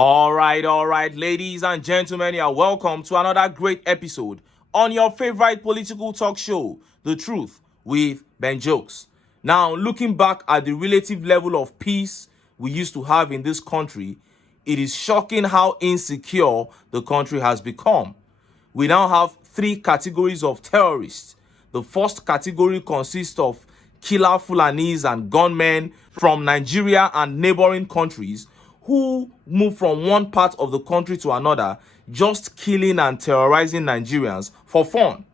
All right, ladies and gentlemen, you are welcome to another great episode on your favorite political talk show, The Truth with Ben Jokes. Now, looking back at the relative level of peace we used to have in this country, it is shocking how insecure the country has become. We now have three categories of terrorists. The first category consists of killer Fulanis and gunmen from Nigeria and neighboring countries who move from one part of the country to another, just killing and terrorizing Nigerians for fun.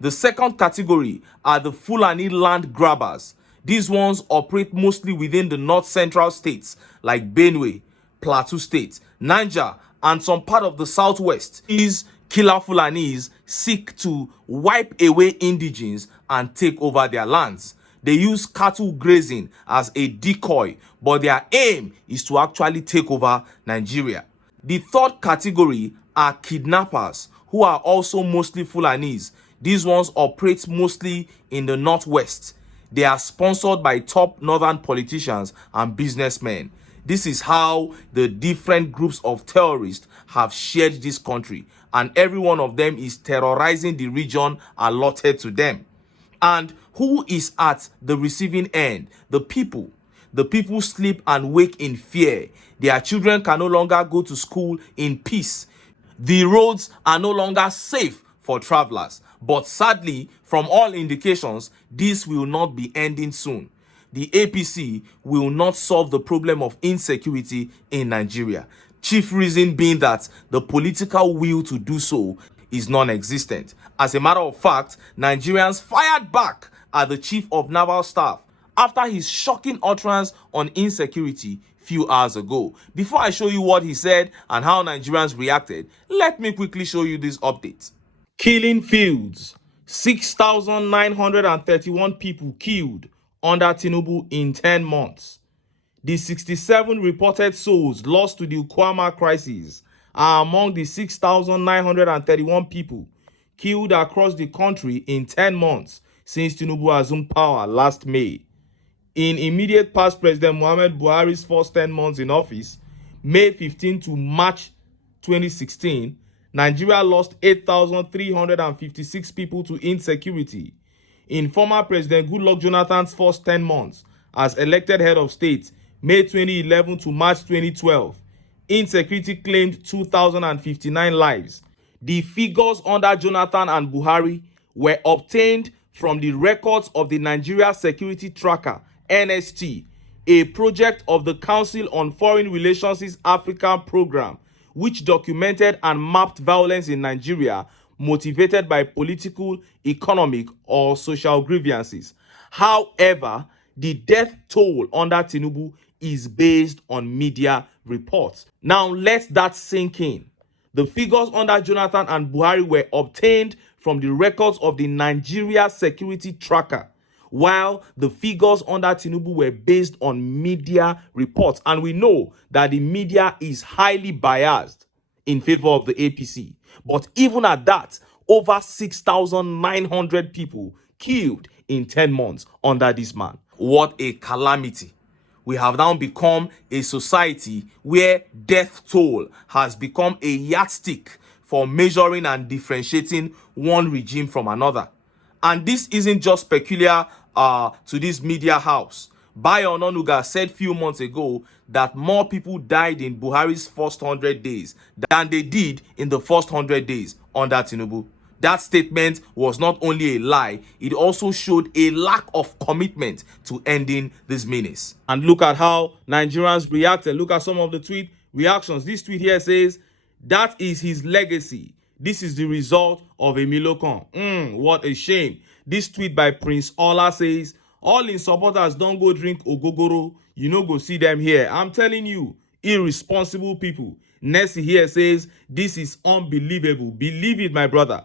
The second category are the Fulani land grabbers. These ones operate mostly within the north-central states like Benue, Plateau State, Niger, and some part of the southwest. These killer Fulanis seek to wipe away indigenes and take over their lands. They use cattle grazing as a decoy, but their aim is to actually take over Nigeria. The third category are kidnappers, who are also mostly Fulanis. These ones operate mostly in the northwest. They are sponsored by top northern politicians and businessmen. This is how the different groups of terrorists have shared this country, and every one of them is terrorizing the region allotted to them. And who is at the receiving end? The people. The people sleep and wake in fear. Their children can no longer go to school in peace. The roads are no longer safe for travelers. But sadly, from all indications, this will not be ending soon. The APC will not solve the problem of insecurity in Nigeria. Chief reason being that the political will to do so is non-existent. As a matter of fact, Nigerians fired back at the Chief of Naval Staff after his shocking utterance on insecurity few hours ago. Before I show you what he said and how Nigerians reacted, let me quickly show you this update. Killing fields. 6,931 people killed under TINUBU in 10 months. The 67 reported souls lost to the Ukwama crisis are among the 6,931 people killed across the country in 10 months since TINUBU assumed power last May. In immediate past President Muhammad Buhari's first 10 months in office, May 15 to March 2016, Nigeria lost 8,356 people to insecurity. In former President Goodluck Jonathan's first 10 months as elected head of state, May 2011 to March 2012, insecurity claimed 2,059 lives. The figures under Jonathan and Buhari were obtained from the records of the Nigeria Security Tracker, NST, a project of the Council on Foreign Relations' African Program, which documented and mapped violence in Nigeria motivated by political, economic, or social grievances. However, the death toll under TINUBU is based on media reports. Now, let that sink in. The figures under Jonathan and Buhari were obtained from the records of the Nigeria Security Tracker, while the figures under TINUBU were based on media reports. And we know that the media is highly biased in favor of the APC. But even at that, over 6,900 people killed in 10 months under this man. What a calamity. We have now become a society where death toll has become a yardstick for measuring and differentiating one regime from another. And this isn't just peculiar to this media house. Bayo Ononuga said few months ago that more people died in Buhari's first 100 days than they did in the first 100 days under TINUBU. That statement was not only a lie, it also showed a lack of commitment to ending this menace. And look at how Nigerians reacted. Look at some of the tweet reactions. This tweet here says, "That is his legacy. This is the result of a Milocon. What a shame." This tweet by Prince Ola says, "All in supporters don't go drink Ogogoro. You no go see them here. I'm telling you, irresponsible people." Nessie here says, "This is unbelievable. Believe it, my brother."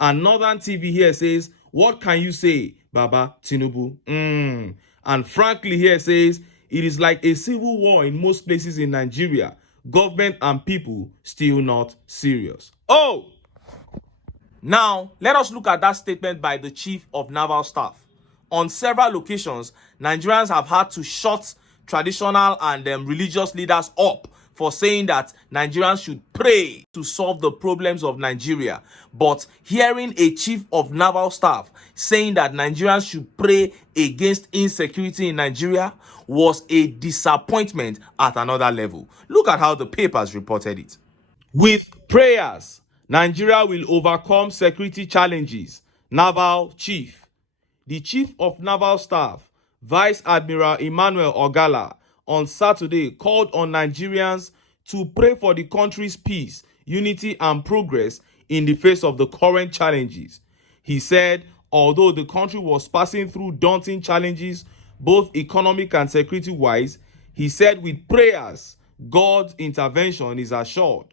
And Northern TV here says, "What can you say, Baba TINUBU?" And Frankly here says, "It is like a civil war in most places in Nigeria. Government and people still not serious." Oh! Now, let us look at that statement by the Chief of Naval Staff. On several occasions, Nigerians have had to shut traditional and religious leaders up for saying that Nigerians should pray to solve the problems of Nigeria. But hearing a chief of naval staff saying that Nigerians should pray against insecurity in Nigeria was a disappointment at another level. Look at how the papers reported it. With prayers, Nigeria will overcome security challenges. Naval Chief. The Chief of Naval Staff, Vice Admiral Emmanuel Ogala, on Saturday called on Nigerians to pray for the country's peace, unity, and progress in the face of the current challenges. He said, although the country was passing through daunting challenges, both economic and security-wise, he said with prayers, God's intervention is assured.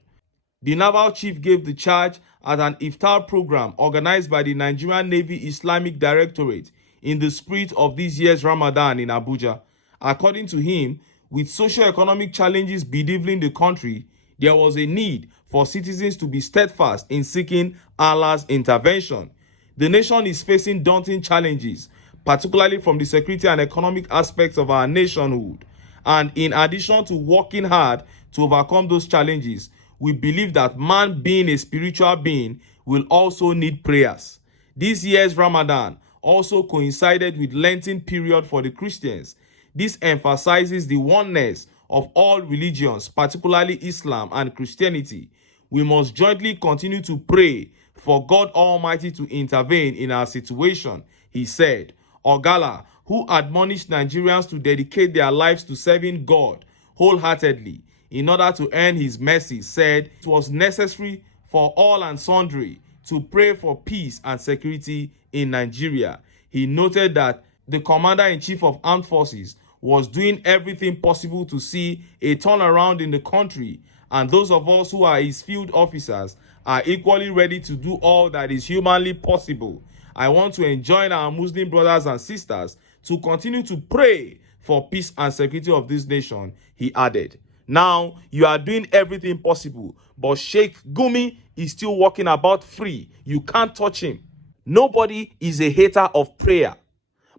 The naval chief gave the charge at an iftar program organized by the Nigerian Navy Islamic Directorate in the spirit of this year's Ramadan in Abuja. According to him, with socio-economic challenges bedeviling the country, there was a need for citizens to be steadfast in seeking Allah's intervention. The nation is facing daunting challenges, particularly from the security and economic aspects of our nationhood. And in addition to working hard to overcome those challenges, we believe that man, being a spiritual being, will also need prayers. This year's Ramadan also coincided with Lenten period for the Christians. This emphasizes the oneness of all religions, particularly Islam and Christianity. We must jointly continue to pray for God Almighty to intervene in our situation, he said. Ogala, who admonished Nigerians to dedicate their lives to serving God wholeheartedly in order to earn his mercy, said it was necessary for all and sundry to pray for peace and security in Nigeria. He noted that the Commander-in-Chief of Armed Forces was doing everything possible to see a turnaround in the country, and those of us who are his field officers are equally ready to do all that is humanly possible. I want to enjoin our Muslim brothers and sisters to continue to pray for peace and security of this nation, he added. Now, you are doing everything possible, but Sheikh Gumi is still walking about free. You can't touch him. Nobody is a hater of prayer.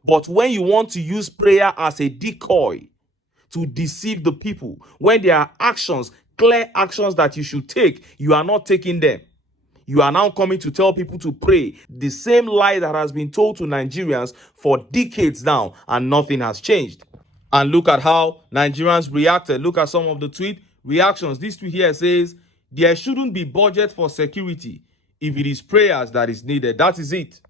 But when you want to use prayer as a decoy to deceive the people, when there are actions, clear actions that you should take, you are not taking them. You are now coming to tell people to pray. The same lie that has been told to Nigerians for decades now, and nothing has changed. And look at how Nigerians reacted. Look at some of the tweet reactions. This tweet here says, there shouldn't be budget for security if it is prayers that is needed. That is it.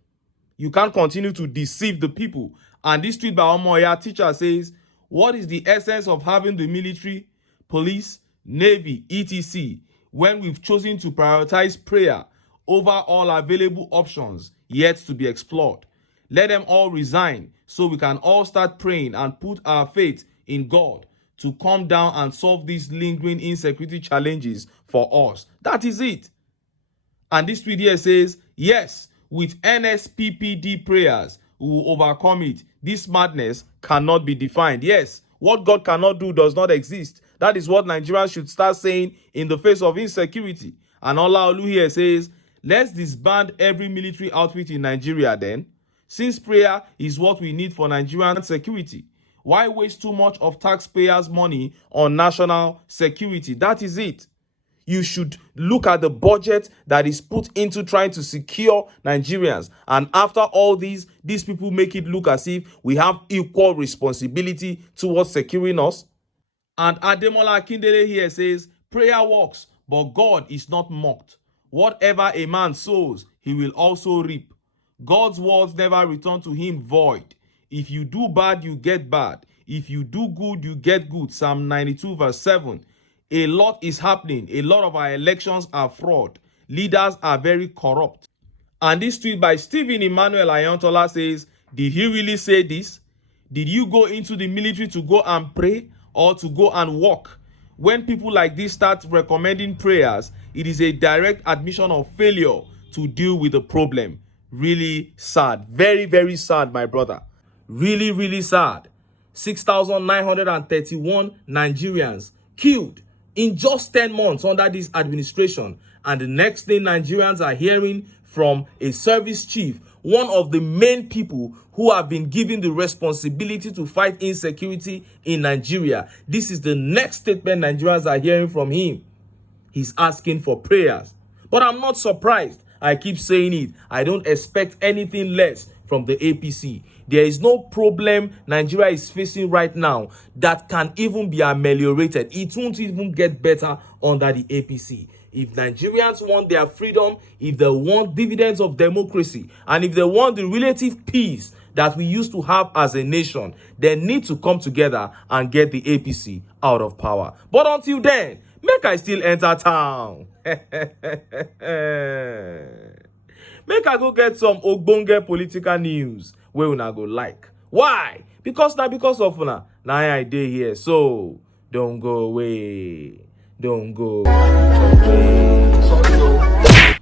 You can't continue to deceive the people. And this tweet by Omoya teacher says, what is the essence of having the military, police, navy, etc. when we've chosen to prioritize prayer over all available options yet to be explored? Let them all resign so we can all start praying and put our faith in God to come down and solve these lingering insecurity challenges for us. That is it. And this tweet here says, yes, with NSPPD prayers, we will overcome it. This madness cannot be defined. Yes, what God cannot do does not exist. That is what Nigerians should start saying in the face of insecurity. And Olaolu here says, let's disband every military outfit in Nigeria then. Since prayer is what we need for Nigerian security, why waste too much of taxpayers' money on national security? That is it. You should look at the budget that is put into trying to secure Nigerians. And after all these people make it look as if we have equal responsibility towards securing us. And Ademola Akindele here says, prayer works, but God is not mocked. Whatever a man sows, he will also reap. God's words never return to him void. If you do bad, you get bad. If you do good, you get good. Psalm 92 verse 7. A lot is happening. A lot of our elections are fraud. Leaders are very corrupt. And this tweet by Stephen Emmanuel Ayontola says, did he really say this? Did you go into the military to go and pray or to go and walk? When people like this start recommending prayers, it is a direct admission of failure to deal with the problem. Really sad. Very, very sad, my brother. Really, really sad. 6,931 Nigerians killed in just 10 months under this administration. And the next thing Nigerians are hearing from a service chief one of the main people who have been given the responsibility to fight insecurity in Nigeria. This is the next statement Nigerians are hearing from him. He's asking for prayers. But I'm not surprised. I keep saying it. I don't expect anything less from the APC. There is no problem Nigeria is facing right now that can even be ameliorated. It won't even get better under the APC. If Nigerians want their freedom, if they want dividends of democracy, and if they want the relative peace that we used to have as a nation, they need to come together and get the APC out of power. But until then, make I still enter town. Make I go get some ogbonge political news wey una go like. Why? Because of una. Now I dey here. So don't go away. Don't go away.